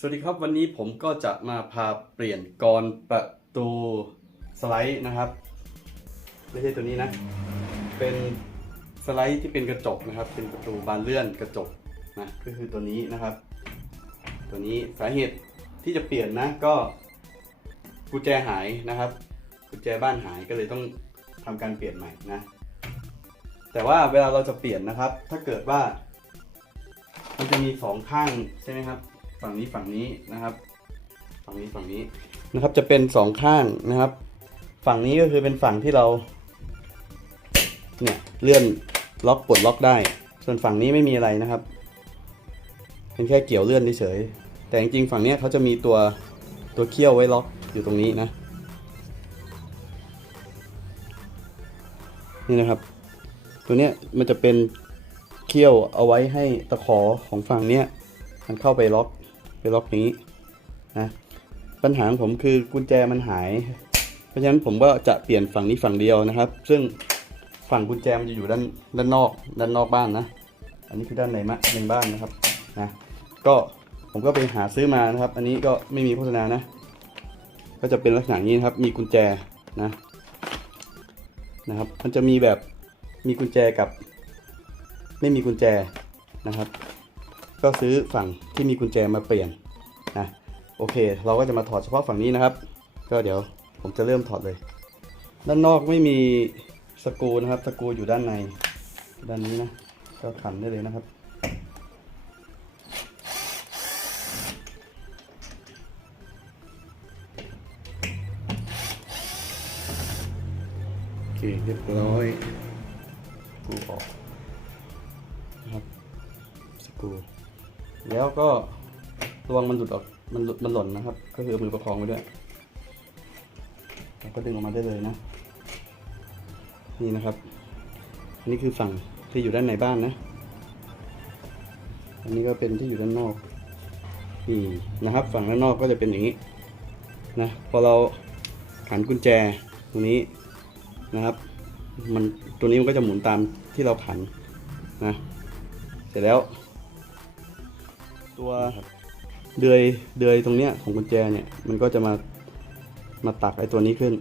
สวัสดีครับวันนี้ผมก็จะมาพาเปลี่ยนกรประตูสไลด์นะครับ ไม่ใช่ตัวนี้นะ เป็นสไลด์ที่เป็นกระจกนะครับ เป็นประตูบานเลื่อนกระจกนะก็คือตัวนี้นะครับ ตัวนี้สาเหตุที่จะเปลี่ยนนะก็กุญแจหายนะครับกุญแจบ้านหายก็เลยต้องทำการเปลี่ยนใหม่นะ แต่ว่าเวลาเราจะเปลี่ยนนะครับ ถ้าเกิดว่า มันจะมีสองข้างใช่ไหมครับ ฝั่งนี้ฝั่งนี้นะครับ ฝั่งนี้ฝั่งนี้นะครับ จะเป็นสองข้างนะครับ ฝั่งนี้ก็คือเป็นฝั่งที่เรา เนี่ยเลื่อนล็อกปลดล็อกได้ ส่วนฝั่งนี้ไม่มีอะไรนะครับ เป็นแค่เกี่ยวเลื่อนเฉยแต่จริงๆฝั่งเนี้ยเขาจะมีตัวตัวเคี่ยวไว้ล็อกอยู่ตรงนี้นะนี่นะครับ ตัวเนี้ยมันจะเป็นเคี่ยวเอาไว้ให้ตะขอของฝั่งเนี้ยมันเข้าไปล็อก ไปล็อกนี้นะปัญหาของผมคือกุญแจมันหาย เพราะฉะนั้นผมก็จะเปลี่ยนฝั่งนี้ฝั่งเดียวนะครับ ซึ่งฝั่งกุญแจมันจะอยู่ด้านด้านนอกด้านนอกบ้านนะ อันนี้คือด้านในมะในบ้านนะครับนะก็ผมก็ไปหาซื้อมานะครับ อันนี้ก็ไม่มีโฆษณานะ ก็จะเป็นลักษณะนี้นะครับ มีกุญแจนะนะครับ มันจะมีแบบมีกุญแจกับ ไม่มีกุญแจนะครับ ก็ซื้อฝั่งที่มีกุญแจมาเปลี่ยนนะโอเค เราก็จะมาถอดเฉพาะฝั่งนี้นะครับ ก็เดี๋ยวผมจะเริ่มถอดเลย ด้านนอกไม่มีสกูนะครับสกูอยู่ด้านใน ด้านนี้นะก็ขันได้เลยนะครับโอเคเรียบร้อยสกูออกนะครับสกู แล้วก็ระวังมันหลุดออกมันหลุดมันหล่นนะครับ ก็คือเอามือประคองไว้ด้วยแล้วก็ดึงออกมาได้เลยนะ นี่นะครับ อันนี้คือฝั่งที่อยู่ด้านในบ้านนะ อันนี้ก็เป็นที่อยู่ด้านนอกนี่นะครับ ฝั่งด้านนอกก็จะเป็นอย่างนี้นะพอเราขันกุญแจตรงนี้นะครับ มันตัวนี้มันก็จะหมุนตามที่เราขันนะ เสร็จแล้ว ตัวเดือยเดือยตรงเนี้ยของกุญแจเนี่ยมันก็จะมามาตักไอ้ตัวนี้ขึ้น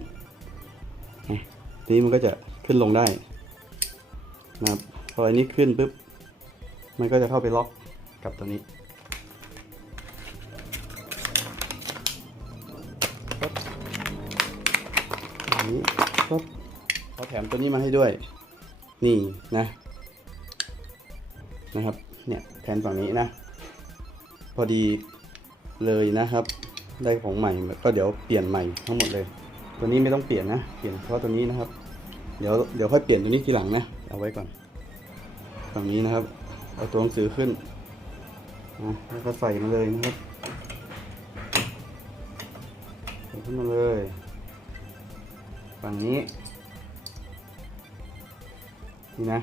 นะทีนี้มันก็จะขึ้นลงได้นะครับพออันนี้ขึ้นปุ๊บมันก็จะเข้าไปล็อกกับตัวนี้ปั๊บอันนี้ปั๊บเขาแถมตัวนี้มาให้ด้วย นี่นะ นะครับ เนี่ยแทนฝั่งนี้นะ พอดีเลยนะครับ ได้ของใหม่ก็เดี๋ยวเปลี่ยนใหม่ทั้งหมดเลย ตัวนี้ไม่ต้องเปลี่ยนนะเปลี่ยนเฉพาะตัวนี้นะครับ เดี๋ยวเดี๋ยวค่อยเปลี่ยนตัวนี้ทีหลังนะเอาไว้ก่อนฝั่งนี้นะครับเอาตัวหนังสือขึ้นนะแล้วก็ใส่มาเลยนะครับใส่ขึ้นมาเลยฝั่งนี้นี่นะ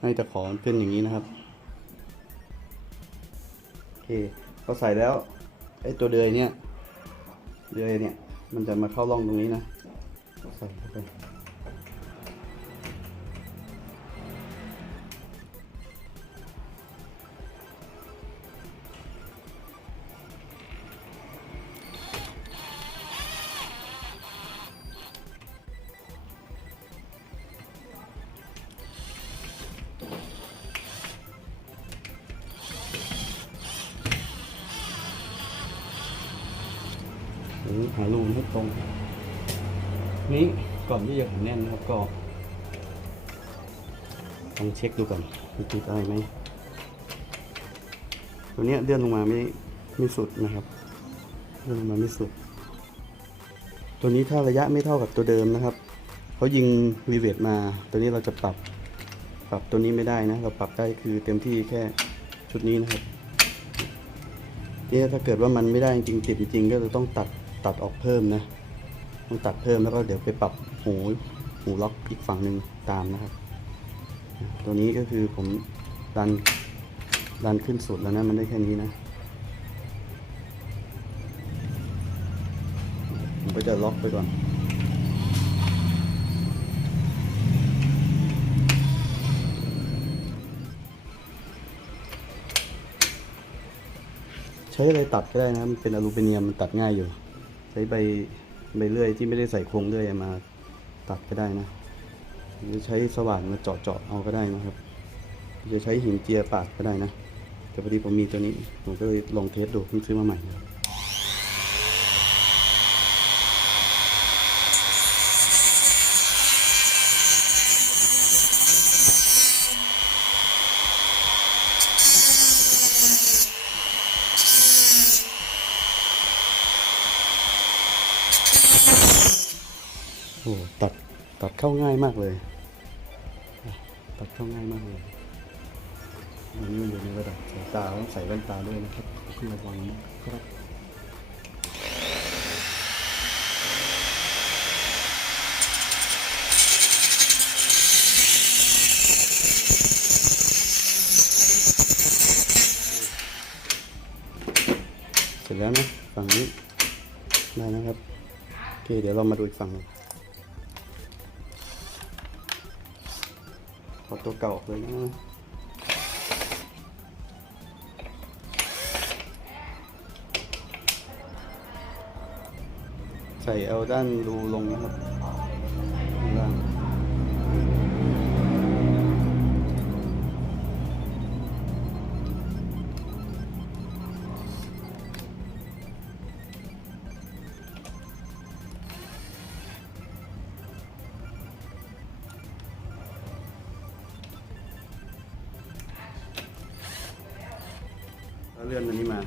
ให้ตะขอมันเป็นอย่างนี้นะครับ เคพอใส่แล้วไอ้ตัวเดือยเนี่ยเดือยเนี่ย มันจะมาเข้าร่องตรงนี้นะ ใส่เข้าไป หารูให้ตรง นี้ก่อนที่จะขันแน่นนะครับก็ลองเช็คดูก่อนมันติดอะไรไหมตัวนี้เลื่อนลงมาไม่ไม่สุดนะครับเลื่อนลงมาไม่สุด ตัวนี้ถ้าระยะไม่เท่ากับตัวเดิมนะครับเขายิงรีเวทมา ตัวนี้เราจะปรับปรับตัวนี้ไม่ได้นะ เราปรับได้คือเต็มที่แค่ชุดนี้นะครับนี่ถ้าเกิดว่ามันไม่ได้จริงติดจริงก็จะต้องตัด ตัดออกเพิ่มนะต้องตัดเพิ่มแล้วก็เดี๋ยวไปปรับหูหูล็อกอีกฝั่งหนึ่งตามนะครับ ตัวนี้ก็คือผมดันดันขึ้นสุดแล้วนะมันได้แค่นี้นะผมก็จะล็อกไปก่อนใช้อะไรตัดก็ได้นะ มันเป็นอลูมิเนียมมันตัดง่ายอยู่ ใช้ใบใบเลื่อยที่ไม่ได้ใส่โครงเลื่อยมาตัดก็ได้นะหรือใช้สว่านมาเจาะเจาะเอาก็ได้นะครับจะใช้หินเจียปาดก็ได้นะแต่พอดีผมมีตัวนี้ผมก็เลยลองเทสดูเพิ่งซื้อมาใหม่ โอ้ตัดตัดเข้าง่ายมากเลย ตัดเข้าง่ายมากเลยอันนี้มันอยู่ในระดับสายตาต้องใส่แว่นตาด้วยนะครับขึ้นระวังนะครับเสร็จแล้วนะฝั่งนี้ได้นะครับ โอเค เดี๋ยวเรามาดูอีกฝั่งหนึ่ง ขอตัวเก่าออกเลยนะใส่เอาด้านรูลงนะครับ ล้วเลื่อนอันนี้มา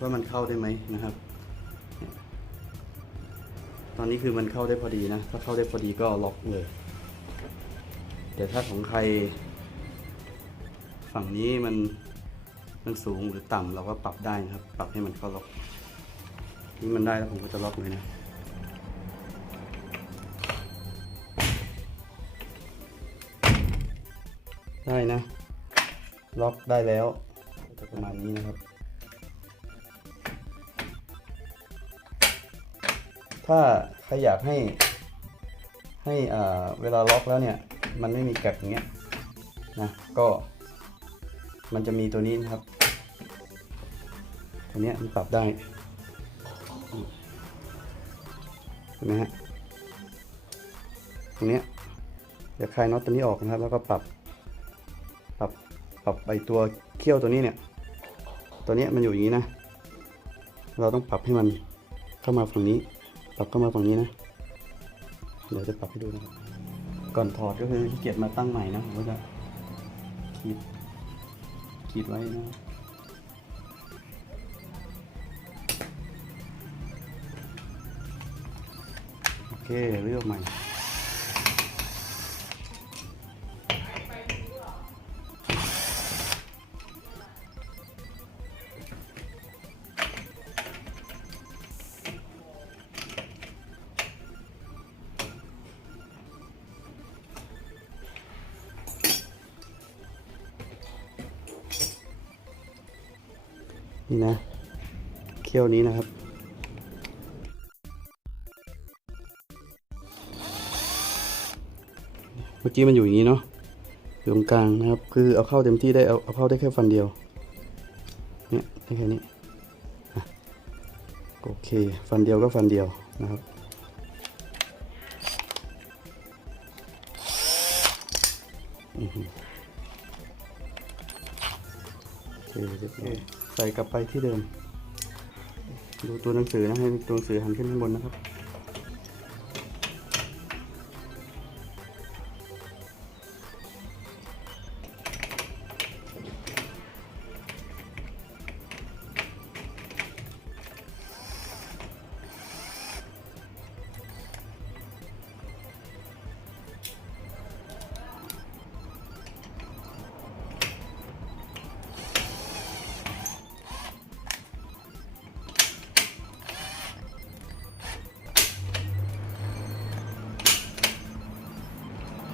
ว่ามันเข้าได้ไหมนะครับ ตอนนี้คือมันเข้าได้พอดีนะ ถ้าเข้าได้พอดีก็ล็อกเลยแต่ถ้าของใคร ฝั่งนี้มันมันสูงหรือต่ำเราก็ปรับได้นะครับ ปรับให้มันเข้าล็อก นี่มันได้แล้วผมก็จะล็อกเลยนะ ได้นะ ล็อกได้แล้วจะประมาณนี้นะครับ ถ้าใครอยากให้ให้เวลาล็อกแล้วเนี่ย มันไม่มีแกลบอย่างเงี้ยนะก็มันจะมีตัวนี้นะครับ ตัวนี้มันปรับได้เห็นไหมฮะตรงนี้เดี๋ยวคลายน็อตตัวนี้ออกนะครับ แล้วก็ปรับ ปรับไปตัวเขี้ยวตัวนี้เนี่ย ตัวนี้มันอยู่อย่างนี้นะ เราต้องปรับให้มันเข้ามาฝั่งนี้ ปรับเข้ามาฝั่งนี้นะ เดี๋ยวจะปรับให้ดูนะครับ ก่อนถอดก็คือขี้เกียจมาตั้งใหม่นะผมก็จะขีด ขีดไว้นะโอเคเลือกใหม่ นี่นะ เคี่ยวนี้นะครับ เมื่อกี้มันอยู่อย่างนี้เนาะอยู่ตรงกลางนะครับ คือเอาเข้าเต็มที่ได้เอาเอาเข้าได้แค่ฟันเดียว เนี่ยได้แค่นี้โอเค ฟันเดียวก็ฟันเดียวนะครับอือโอเคเรียบร้อย ใส่กลับไปที่เดิม ดูตัวหนังสือนะให้ตัวหนังสือหันขึ้นข้างบนนะครับ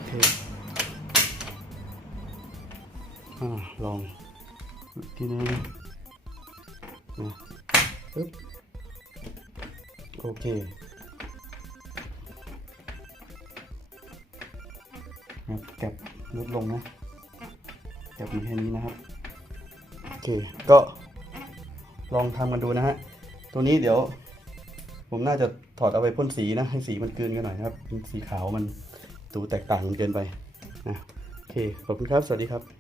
คอลองทีนึงนะปึ๊บโอเคนะเบแกบลดลงนะแกบอยู่แค่นี้นะครับ โอเค ก็ลองทำกันดูนะฮะ ตัวนี้เดี๋ยว ผมน่าจะถอดเอาไปพ่นสีนะ ให้สีมันกลืนกันหน่อยนะครับ สีขาวมัน ดูแตกต่างกันเกินไปนะโอเค ขอบคุณครับ สวัสดีครับ